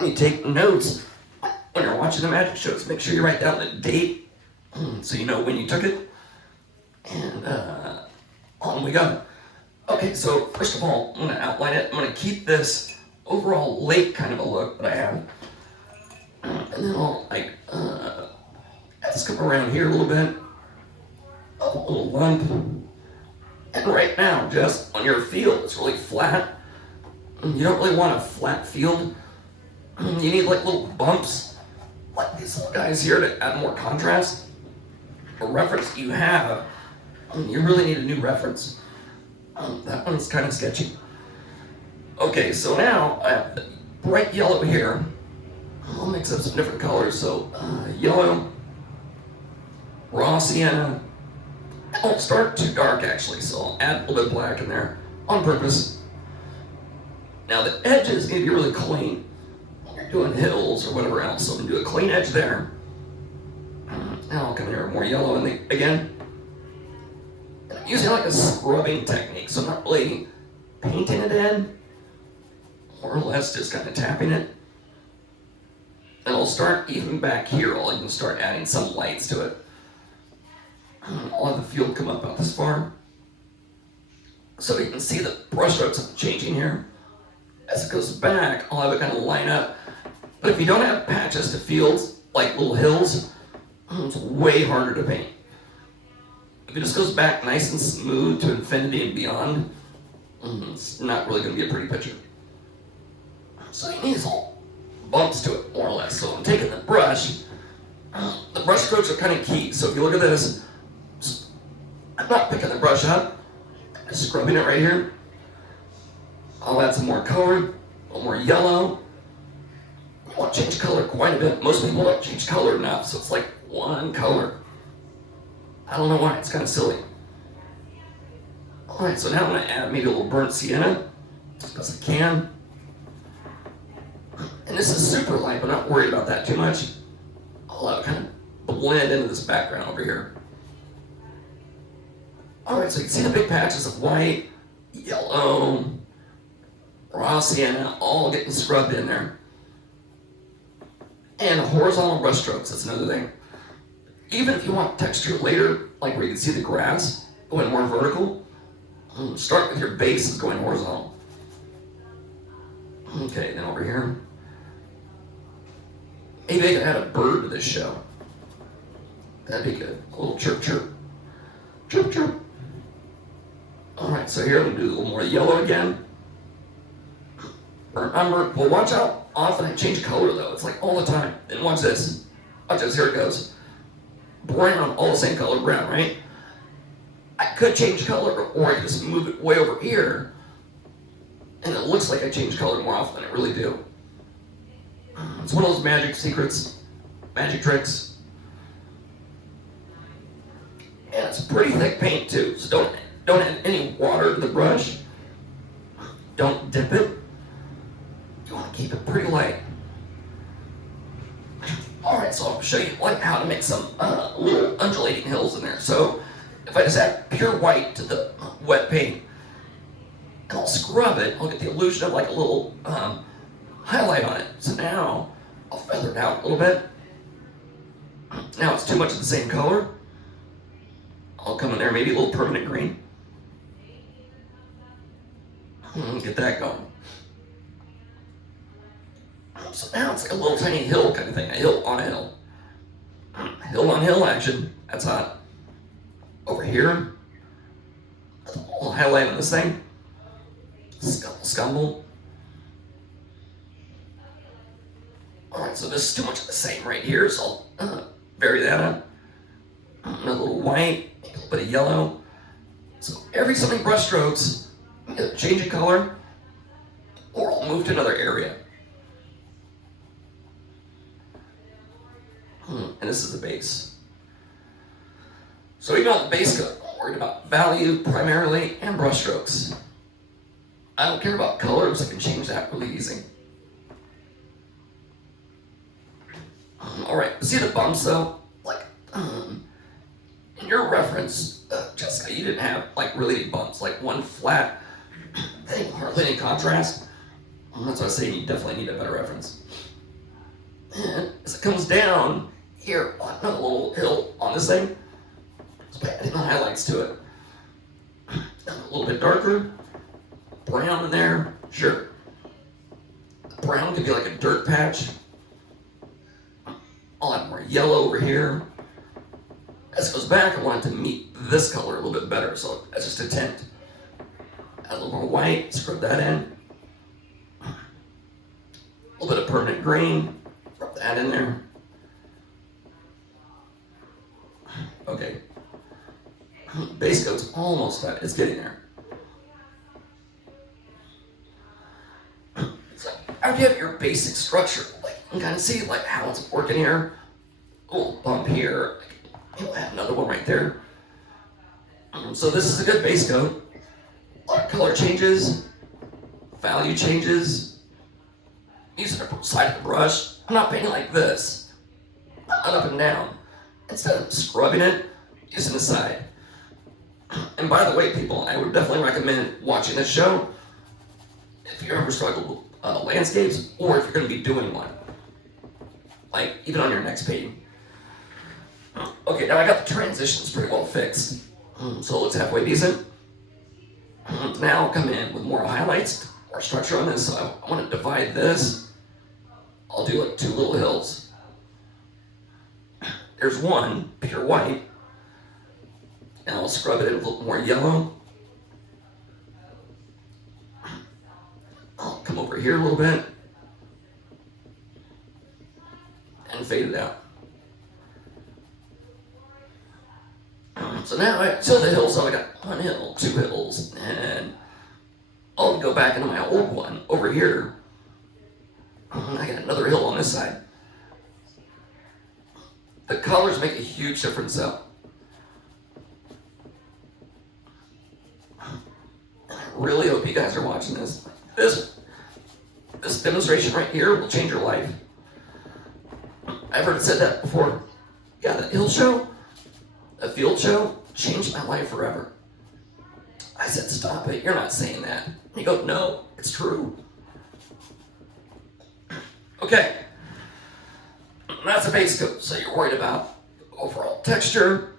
you take notes when you're watching the magic shows. Make sure you write down the date so you know when you took it. And on we go. Okay, so first of all, I'm going to outline it. I'm going to keep this overall lake kind of a look that I have. And then I'll have this come around here a little bit. A little lump. And right now, just on your field, it's really flat. You don't really want a flat field. You need like little bumps, like these little guys here to add more contrast. A reference you have, you really need a new reference. That one's kind of sketchy. Okay, so now I have the bright yellow here. I'll mix up some different colors. So yellow, raw sienna. I won't start too dark actually, so I'll add a little bit of black in there on purpose. Now the edges need to be really clean. When you're doing hills or whatever else, so I'm gonna do a clean edge there. Now I'll come here more yellow again. And I'm using like a scrubbing technique, so I'm not really painting it in, more or less just kind of tapping it. And I'll start even back here, I'll even start adding some lights to it. I'll have the field come up about this far. So you can see the brush strokes changing here. As it goes back, I'll have it kind of line up. But if you don't have patches to fields, like little hills, it's way harder to paint. If it just goes back nice and smooth to infinity and beyond, it's not really going to be a pretty picture. So you need little bumps to it, more or less. So I'm taking the brush. The brush strokes are kind of key. So if you look at this, I'm not picking the brush up, I'm just scrubbing it right here. I'll add some more color, a little more yellow. I want to change color quite a bit. Most people don't change color enough, so it's like one color. I don't know why, it's kind of silly. Alright, so now I'm going to add maybe a little burnt sienna, because I can. And this is super light, but I'm not worried about that too much. I'll let it kind of blend into this background over here. Alright, so you can see the big patches of white, yellow, raw sienna, all getting scrubbed in there. And horizontal brush strokes, that's another thing. Even if you want texture later, like where you can see the grass going more vertical, start with your bases going horizontal. Okay, then over here. Maybe I could add a bird to this show. That'd be good. A little chirp chirp. Chirp chirp. Alright, so here I'm going to do a little more yellow again. Remember, well, watch how often I change color though. It's like all the time. And watch this. Watch this, here it goes. Brown, all the same color, brown, right? I could change color, or I could just move it way over here, and it looks like I change color more often than I really do. It's one of those magic secrets, magic tricks. And it's pretty thick paint too, so don't add any water to the brush. Don't dip it. You want to keep it pretty light. Alright, so I'll show you like how to make some little undulating hills in there. So if I just add pure white to the wet paint, and I'll scrub it, I'll get the illusion of like a little highlight on it. So now I'll feather it out a little bit. Now it's too much of the same color. I'll come in there, maybe a little permanent green. Get that going. So now it's like a little tiny hill kind of thing, a hill on a hill. Hill on hill action, that's hot. Over here, a little highlight on this thing. Scumble. Alright, so this is too much of the same right here, so I'll vary that up. A little white, a little bit of yellow. So every so many brush strokes, either change of color, or I'll move to another area. And this is the base. So even on the base coat, I'm worried about value primarily and brush strokes. I don't care about colors, I can change that really easy. Alright, see the bumps though? Like, in your reference, Jessica, you didn't have like really any bumps, like one flat thing, hardly any contrast. That's why I say you definitely need a better reference. comes down here on a little hill on this thing. Let's put adding the highlights to it. A little bit darker. Brown in there, sure. Brown could be like a dirt patch. I'll add more yellow over here. As it goes back, I want it to meet this color a little bit better, so that's just a tint. Add a little more white, scrub that in. A little bit of permanent green, rub that in there. Okay. Base coat's almost done, it's getting there. So after you have your basic structure, like you can kind of see like how it's working here. A little bump here. You'll have another one right there. So this is a good base coat. A lot of color changes, value changes. Using the side of the brush. I'm not painting like this. Not up and down. Instead of scrubbing it, using the side. And by the way, people, I would definitely recommend watching this show if you ever struggle with landscapes, or if you're going to be doing one. Like, even on your next painting. Okay, now I got the transitions pretty well fixed. So it looks halfway decent. Now I'll come in with more highlights or structure on this. So I want to divide this. I'll do like two little hills. There's one, pure white. And I'll scrub it in a little more yellow. I'll come over here a little bit. And fade it out. So now the hills, so I got one hill, two hills, and I'll go back into my old one over here. I got another hill on this side. The colors make a huge difference though. I really hope you guys are watching this. This demonstration right here will change your life. I've heard it said that before. Yeah, the hill show, the field show, changed my life forever. I said, stop it, you're not saying that. And you go, no, it's true. Okay, that's a base coat, so you're worried about overall texture.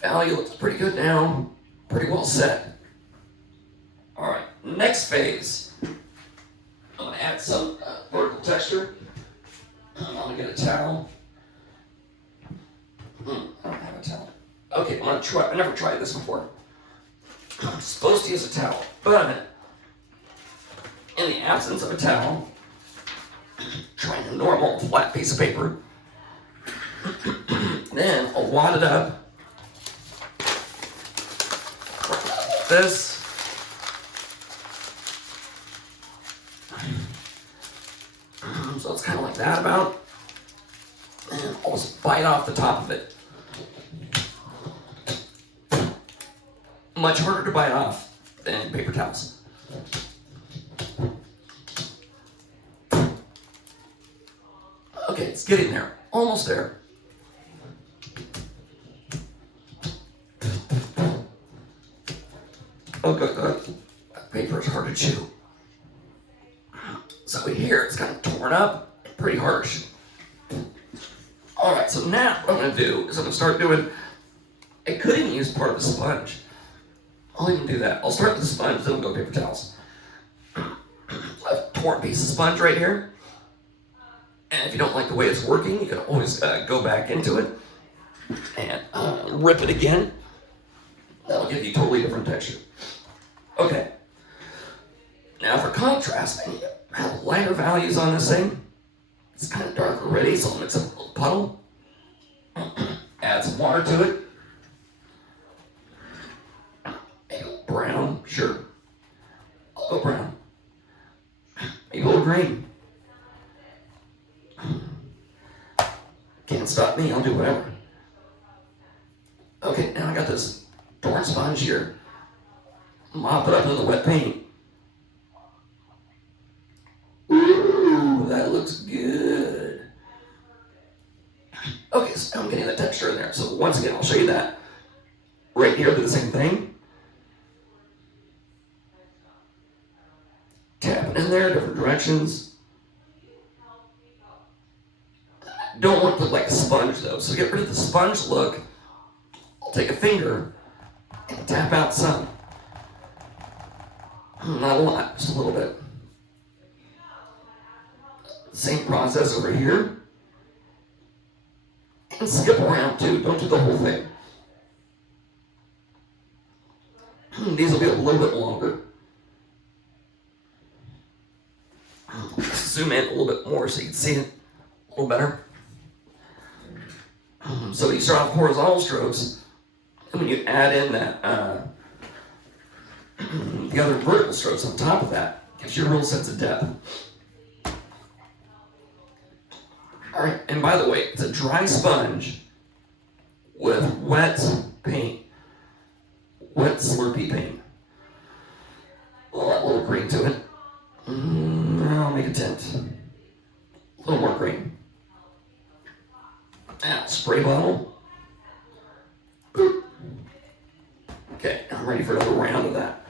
Value looks pretty good now, pretty well set. All right, next phase. I'm gonna add some vertical texture. I'm gonna get a towel. I don't have a towel. Okay, I'm gonna try. I never tried this before. I'm supposed to use a towel, but in the absence of a towel, trying a normal flat piece of paper. Then I'll wad it up. Like this. So it's kind of like that about. And I'll just bite off the top of it. Much harder to bite off than paper towels. Okay, it's getting there. Almost there. Oh, good. That paper is hard to chew. So here it's kind of torn up, pretty harsh. All right, so now what I'm gonna do is I'm gonna start doing, I could even use part of the sponge. I'll even do that. I'll start with the sponge, then we'll go paper towels. I have a torn piece of sponge right here. And if you don't like the way it's working, you can always go back into it and rip it again. That'll give you totally different texture. Okay. Now for contrast, I need to have lighter values on this thing. It's kind of dark already, so I'll mix up a little puddle. Add some water to it. Maybe a little brown, sure. I'll go brown. Maybe a little green. Can't stop me, I'll do whatever. Okay, now I got this torn sponge here. Mop it up with the wet paint. Ooh, that looks good. Okay, so I'm getting the texture in there. So once again, I'll show you that. Right here, do the same thing. Tap it in there, different directions. Don't want to look like a sponge though, so get rid of the sponge look. I'll take a finger and tap out some. Not a lot, just a little bit. Same process over here. And skip around too, don't do the whole thing. These will be a little bit longer. Zoom in a little bit more so you can see it a little better. So you start off horizontal strokes, and when you add in that the other vertical strokes on top of that, gives you a real sense of depth. All right, and by the way, it's a dry sponge with wet paint, wet slurpy paint. We'll add a little green to it. I'll make a tint. A little more green. Now, spray bottle. Boop. Okay, I'm ready for another round of that.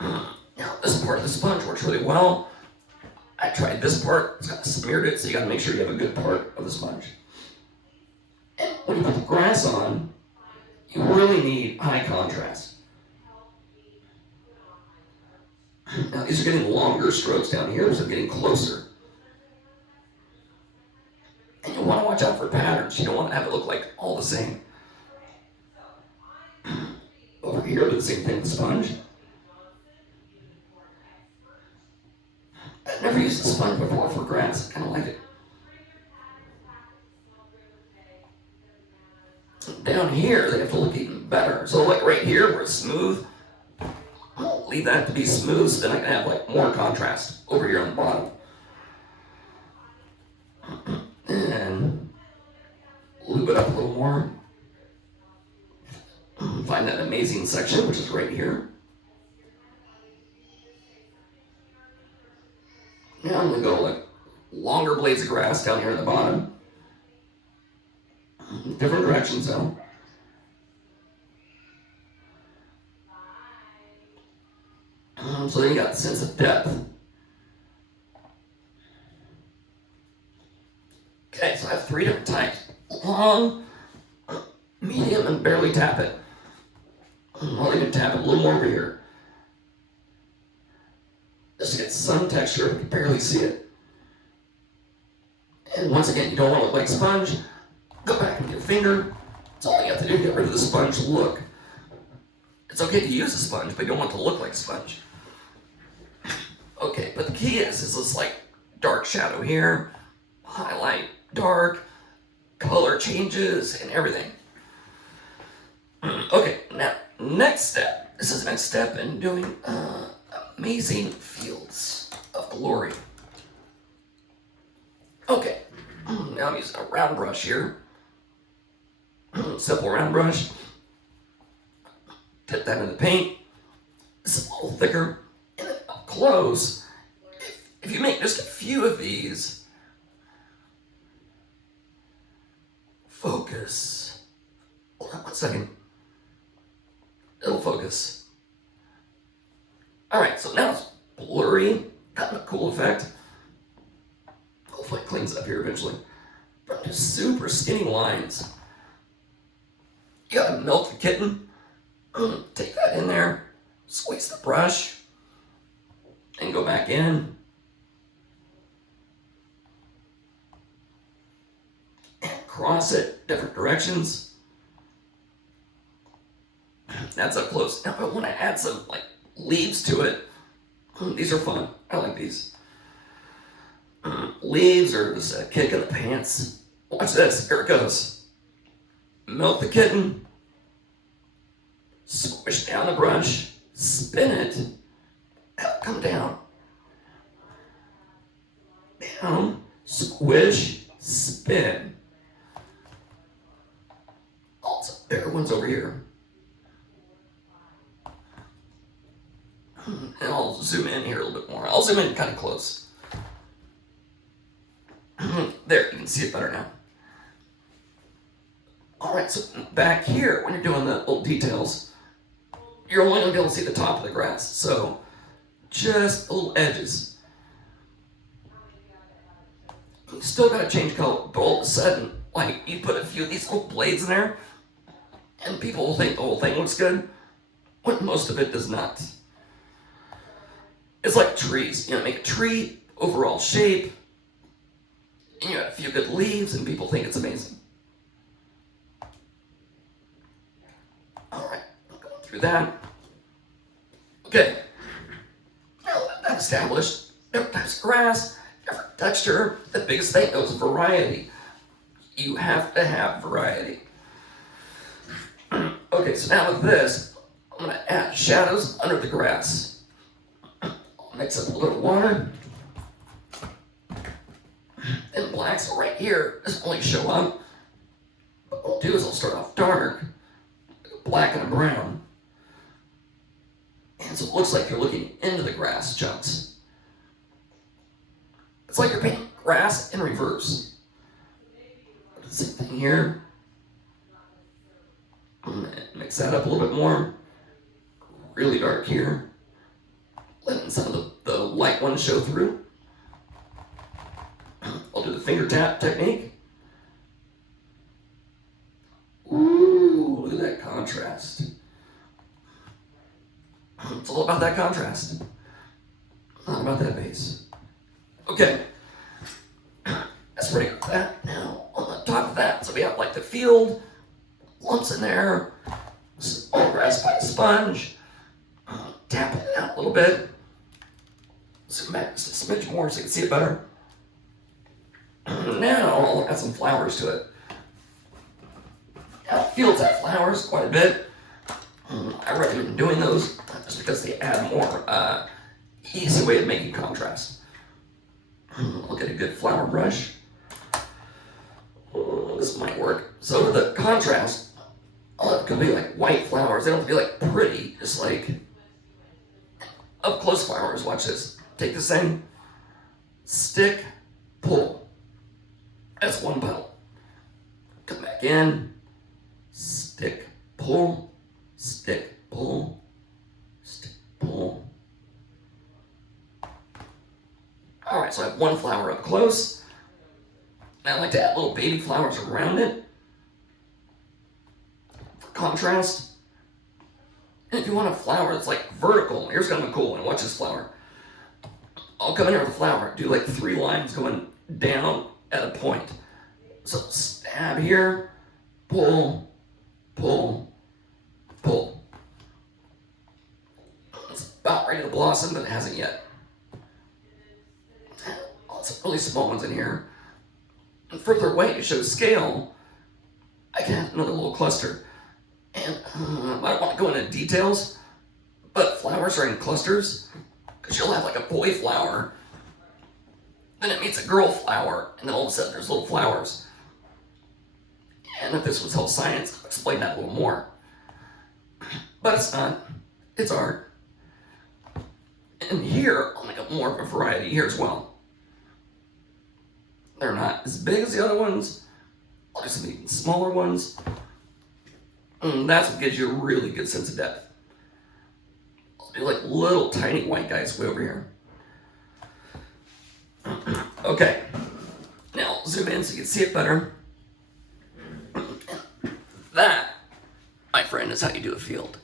Now, this part of the sponge works really well. I tried this part, it's got smeared it, so you gotta make sure you have a good part of the sponge. And when you put the grass on, you really need high contrast. Now, these are getting longer strokes down here, so getting closer. And you want to watch out for patterns. You don't want to have it look like all the same. Over here, do the same thing with the sponge. I've never used the sponge before for grass. I kind of like it. Down here, they have to look even better. So like right here, where it's smooth, I'll leave that to be smooth, so then I can have like more contrast over here on the bottom. And lube it up a little more. Find that amazing section, which is right here. Now I'm gonna go like longer blades of grass down here at the bottom. Different directions though. So then you got a sense of depth. Okay, so I have 3 different types. Long, medium, and barely tap it. I'll even tap it a little more over here. Just to get some texture, you can barely see it. And once again, you don't want to look like sponge. Go back with your finger. That's all you have to do, get rid of the sponge look. It's okay to use a sponge, but you don't want it to look like sponge. Okay, but the key is this like dark shadow here, highlight, dark, color changes, and everything. Okay, now, next step. This is the next step in doing amazing fields of glory. Okay, now I'm using a round brush here. Simple round brush. Dip that in the paint. This is a little thicker. And then up close, if you make just a few of these, focus. Hold on 1 second. It'll focus. Alright, so now it's blurry, got a cool effect. Hopefully it cleans up here eventually. But just super skinny lines. You gotta milk the kitten. Take that in there, squeeze the brush, and go back in. And cross it different directions. That's up close. Now I want to add some like leaves to it. These are fun. I like these. Leaves are just a kick in the pants. Watch this. Here it goes. Milk the kitten. Squish down the brush. Spin it. Come down. Down. Squish. Spin. Also, bigger ones over here. And I'll zoom in here a little bit more. I'll zoom in kind of close. There, you can see it better now. Alright, so back here, when you're doing the little details, you're only going to be able to see the top of the grass. So, just the little edges. You still gotta change color, but all of a sudden, like, you put a few of these little blades in there, and people will think the whole thing looks good, when most of it does not. It's like trees. Make a tree, overall shape, and you have a few good leaves, and people think it's amazing. Alright, I'm going through that. Okay. Now that established, different types of grass, different texture. The biggest thing though is variety. You have to have variety. Okay, so now with this, I'm going to add shadows under the grass. I'll mix up a little water. And blacks right here doesn't really show up. What I'll do is I'll start off dark, black and a brown. And so it looks like you're looking into the grass chunks. It's like you're painting grass in reverse. Same thing here. Mix that up a little bit more. Really dark here. Letting some of the light ones show through. I'll do the finger tap technique. Ooh, look at that contrast. It's all about that contrast. Not about that base. Okay. That's pretty good. That now on the top of that, so we have like the field, lumps in there, small grass by a sponge, tap it out a little bit, zoom back just a smidge more so you can see it better. Now I'll add some flowers to it. Now fields have flowers quite a bit. I recommend doing those just because they add more easy way of making contrast. I'll get a good flower brush. This might work. So the contrast, I'll have to be like white flowers. They don't have to be like pretty, just like up close flowers. Watch this. Take the same stick, pull. That's one petal. Come back in, stick, pull, stick, pull, stick, pull. All right, so I have one flower up close. I like to add little baby flowers around it for contrast. And if you want a flower that's like vertical, here's kind of a cool one. Watch this flower. I'll come in here with a flower, do like 3 lines going down at a point. So stab here, pull, pull, pull. It's about ready to blossom, but it hasn't yet. Some really small ones in here. And further away to show scale, I can add another little cluster. And I don't want to go into details, but flowers are in clusters, because you'll have like a boy flower, then it meets a girl flower, and then all of a sudden there's little flowers. And if this was health science, I'll explain that a little more. But it's not. It's art. And here, I'll make up more of a variety here as well. They're not as big as the other ones. I'll do some even smaller ones. And that's what gives you a really good sense of depth. I'll do like little tiny white guys way over here. Okay. Now zoom in so you can see it better. That, my friend, is how you do a field.